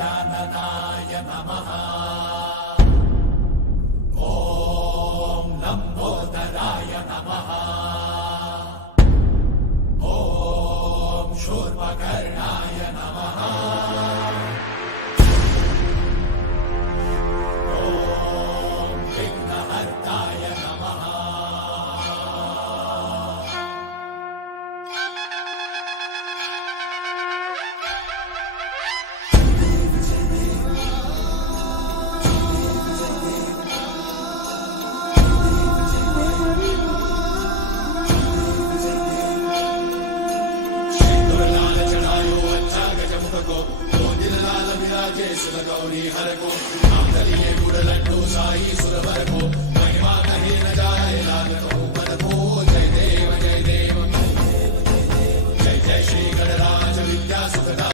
गजाननाय नमः। ॐ लम्बोदराय नमः। ॐ शूर्पकर्णाय नमः। ॐ विघ्नहर्ताय नमः। गौरी हर को नाम दलिए गुड़ लड्डू साई सुरवर को महिमा कहीं न जाए लाग को।